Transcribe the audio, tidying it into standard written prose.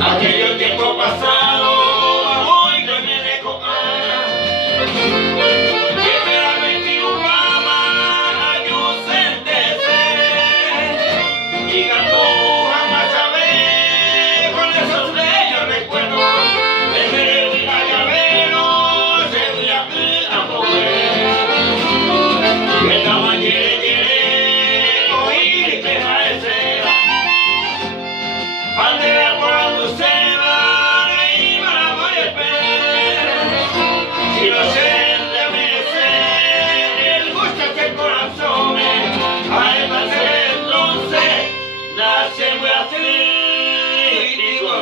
Aquello tiempo pasado, hoy que me dejó que me la metí un mamá, yo sentencé, y ganó jamás saber con esos bellos recuerdos, de Mereu y Gallavero, se voy a mover, que estaba quiere, oír y queja de cera, bandera cuando se va, y para morir si lo siente a merecer, el gusto es el corazón, a entonces, nace muy así, digo,